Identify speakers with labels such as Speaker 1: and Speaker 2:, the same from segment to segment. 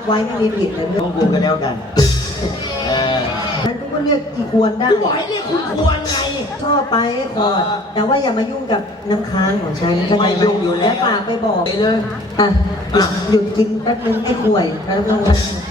Speaker 1: ไว้ไม่มีผิดเลย
Speaker 2: ต้องกูกันแล้วกัน
Speaker 1: นั้นก็เรียกอีควรได้
Speaker 2: กูบอกให้เรียกคุณควรไง
Speaker 1: ชอบไปขอแต่ว่าอย่ามายุ่งกับน้ำค้างของฉันไม่
Speaker 2: ยุ่งอยู่แล้ว
Speaker 1: ฝากไปบอก
Speaker 2: เลย
Speaker 1: หยุดกินแป๊บนึงไอ้ข่วยแล้วก็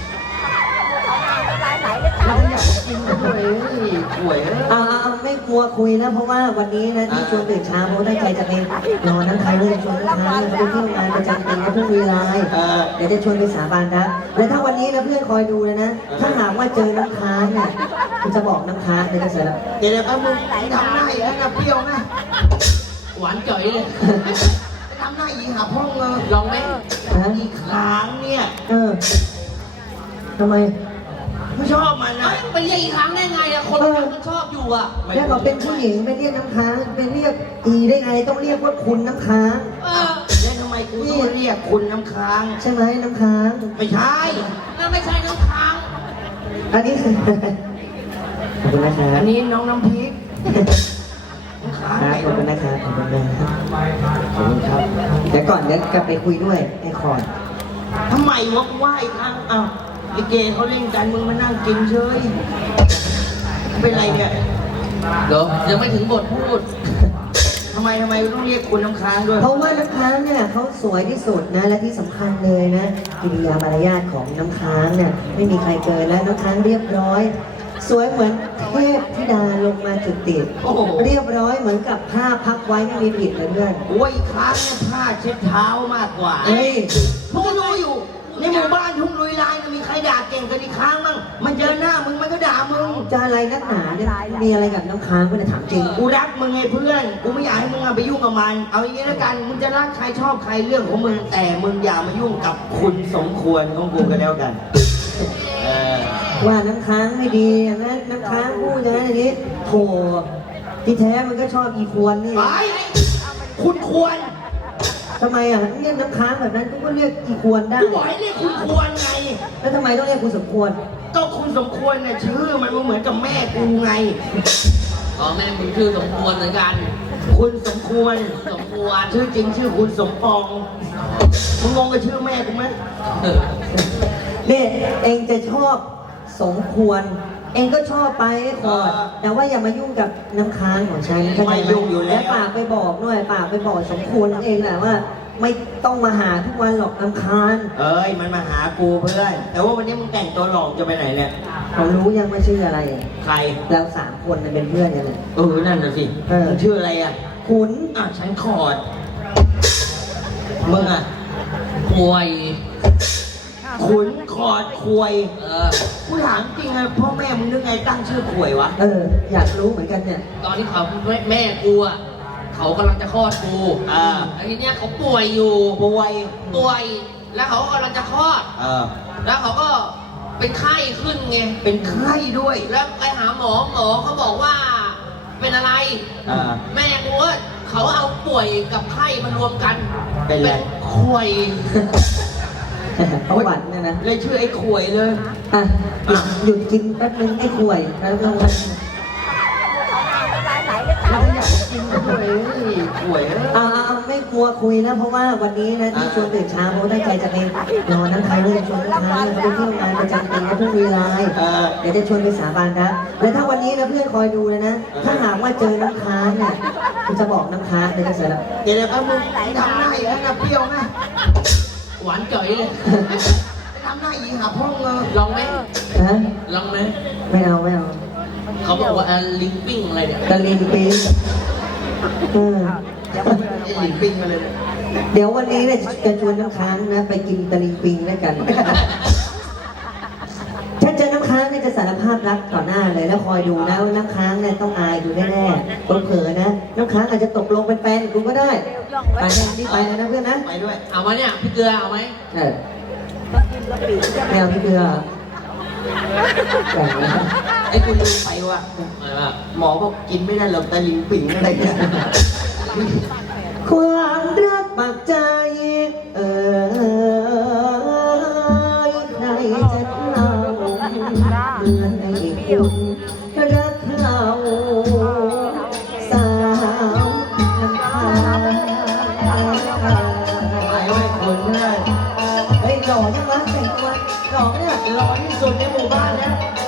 Speaker 2: เราอยากกินด้วยข่วย
Speaker 1: ไม่กลัวคุยแล้วเพราะว่าวันนี้นะที่ชวนตื่นเช้าเพราะตั้งใจจะไปนอนน้ำค้างเลยชวนน้ำค้างเขาไปเที่ยวงานประจำปีเขาเพิ่งมีไลน์เดี๋ยวจะชวนไปสาบานนะแล้วถ้าวันนี้นะเพื่อนคอยดูเลยนะถ้าหากว่าเจอน้ำค้างเนี่ยคุณจะบอกน้ำค้างเลยจะเสร็จแล้ว
Speaker 2: เดี๋ยวแป๊บนึงทำหน้าอย่างนั้นเปรี้ยวนะหวานจ่อยเลยทำหน้าอีหาพ่องเลยลองไหมอีค้างเนี่ย
Speaker 1: ทำไม
Speaker 2: ไม่ชอบมันนะ
Speaker 3: ไปเรียกอีกครั้งได้ไงอะคนมันชอบอยู่อะ
Speaker 1: แล้วเขาเป็นผู้หญิงไปเรียกน้ำค้างไปเรียกอีได้ไงต้องเรียกว่าคุณน้ำค้าง
Speaker 2: แล้วทำไมกูต้องเรียกคุณน้ำค้าง
Speaker 1: ใช่ไหมน้ำค้าง
Speaker 2: ไม่ใช่
Speaker 3: นั่นไม่ใช่น้ำค้าง
Speaker 1: อันนี้คือขอบคุณนะครับ
Speaker 2: อันนี้น้องน้ำพริก
Speaker 1: ขอบคุณนะครับขอบคุณนะครับขอบคุณครับเดี๋ยวก่อนเดี๋ยวกลับไปคุยด้วยไอ้คอน
Speaker 2: ทำไมวะไหว้ครั้งอ้าวไอ้เกย์เขาเล่นกันมึงมานั่งกินเฉยเป็นไรเนี่ย
Speaker 3: เดี๋ยวยังไม่ถึงบทพูด
Speaker 2: ทำไมต้องเรียกคุณน้ำค้างด้วย
Speaker 1: เพราะว่าน้ำค้างเนี่ยเขาสวยที่สุดนะและที่สำคัญเลยนะกิริยามารยาทของน้ำค้างเนี่ยไม่มีใครเกินและน้ำค้างเรียบร้อยสวยเหมือนเทพธิดาลงมาจุติเรียบร้อยเหมือนกับผ้าพักไว้ไม่มีผิดเลยเพื่อน
Speaker 2: โอ้ยค้างเนี่ยผ้าเช็ดเท้ามากกว่ามึงก็รู้อยู่ในหมู่บ้านทุ่งลุยลายมีใครด่าเก่งกันอีกครั้งมั้งมันเจอหน้ามึงมันก็ด่ามึง
Speaker 1: จะอะไรนักหนาเนี่ยมีอะไรกับน้ำค้างก็จะถามจริง
Speaker 2: กูรักมึงไงเพื่อนกูไม่อยากให้มึงไปยุ่งกับมันเอาอย่างนี้แล้วกันมึงจะรักใครชอบใครเรื่องของมึงแต่มึงอย่ามายุ่งกับคุณสมควรของกูกันแล้วกัน
Speaker 1: ว่าน้ำค้างไม่ดีอย่างนั้นน้ำค้างพูดอย่างนั้นอย่างนี้โถที่แท้มันก็ชอบอีควรนี่
Speaker 2: ไปคุณควร
Speaker 1: ทำไมอ่ะเรียกน้ำค้างแบบนั้นก็เรียกอีควรได้
Speaker 2: กูบอกให้เรียกคุณควรไง
Speaker 1: แล้วทำไมต้องเรียกคุณสมควร
Speaker 2: ก็คุณสมควรเนี่ยชื่อมันเหมือนกับแม่กูไง
Speaker 3: แม่มึงชื่อสมควรเหมือนกัน
Speaker 2: คุณสมควรชื่อจริงชื่อคุณสมปองมึงงงกับชื่อแม่กูไหม
Speaker 1: เนี่ยเองจะชอบสมควรเองก็ชอบไปขอดแต่ว่าอย่ามายุ่งกับน้ำค้างของฉัน
Speaker 2: ไม่ยุ่งอยู่แล้ว
Speaker 1: ฝากไปบอกด้วยฝากไปบอกสมควรเองแหละว่าไม่ต้องมาหาทุกวันหรอกน้ำค้าง
Speaker 2: มันมาหากูเพื่อนแต่ว่าวันนี้มึงแต่งตัวหลอกจะไปไหนเนี่ย
Speaker 1: เขารู้ยังไม่ชื่ออะไร
Speaker 2: ใคร
Speaker 1: เรา3 คนเป็นเพื่อนกันเลย
Speaker 2: นั่นน่ะสิมึงชื่ออะไรอ่ะ
Speaker 1: ขุน
Speaker 2: ฉันขอดมึงอ่ะ
Speaker 3: ควย
Speaker 2: ขุนขอดควยกูถามจริงไงพ่อแม่มึงนึกไงตั้งชื่อควยวะ
Speaker 1: อยากรู้เหมือนกันเนี่ย
Speaker 3: ตอนที่เขาแม่กูอ่ะเขากำลังจะคลอดกูทีเนี้ยเขาป่วยอยู่แล้วเขากำลังจะคลอดแล้วเขาก็เป็นไข้ขึ้นไง
Speaker 2: เป็นไข้ด้วย
Speaker 3: แล้วไปหาหมอเขาบอกว่าเป็นอะไรแม่กูเขาเอาป่วยกับไข้มารวมกัน
Speaker 2: เป็น
Speaker 3: ควย
Speaker 1: ประวัติเนี่ยนะ
Speaker 2: เลยชื่อไอ้ขวยเลย
Speaker 1: หยุดกินแป๊บนึงไอ้ขวยแล้วก็
Speaker 2: เราอยากกินด้วยขวย
Speaker 1: ไม่กลัวคุยแล้วเพราะว่าวันนี้นะที่ชวนตื่นเช้าเพราะตั้งใจจะไปนอนน้ำค้างเลยชวนน้ำค้างเขาไปเที่ยวงานประจำปีเขาเพิ่งมีไลน์เดี๋ยวจะชวนไปสาบานนะแล้วถ้าวันนี้นะเพื่อนคอยดูเลยนะถ้าหากว่าเจอน้ำค้างเนี่ยคุณจะบอกน้ำค้างเลยจะเสร็จแล้ว
Speaker 2: เดี๋ยวแป๊บนึงทำหน้าอย่างนั้นเปรี้ยวนะ
Speaker 3: หวานจ่อยเลย
Speaker 2: ทำหน้าอีหาพ่องเลย
Speaker 3: ลองไหมลองไหม
Speaker 1: ไม่เอา
Speaker 3: เขาบอกว่าลิงปิ้งอะไรเนี่ย
Speaker 1: ตะลิงปิ้ง
Speaker 2: ลิงปิ้งมาเลย
Speaker 1: เดี๋ยววันนี้เนี่ยจะชวนน้ำค้างนะไปกินตะลิงปิ้งด้วยกันถ้าเจอน้ำค้างเนี่ยจะสารภาพรักต่อหน้าเลยแล้วคอยดูนะว่าน้ำค้างเนี่ยต้องอายดูแน่ๆเผลอๆนะน้ำค้างอาจจะตกลงเป็นแฟนกูก็ได้ไปนี่ไปนะเพื่อนนะ
Speaker 2: ไปด้วย
Speaker 3: เอาไหมเนี่ยพี่เกลือเอาไหม
Speaker 1: ไม่เอาพี่เกลือ
Speaker 2: ไอ้คุณลืมไปว่ะหมอบอกกินไม่ได้หรอกตะลิงปิ่งอะไรเนี่ย
Speaker 1: ความรักปากใจใครจะเล่าเหมือนไอ้คุณรักเขาสาวน้ำตา
Speaker 2: ไปไว้คนได้
Speaker 1: หล่อยังรักแต่งตัวหล่อเนี่ย
Speaker 2: หล่อที่สุดในหมู่บ้านแล้ว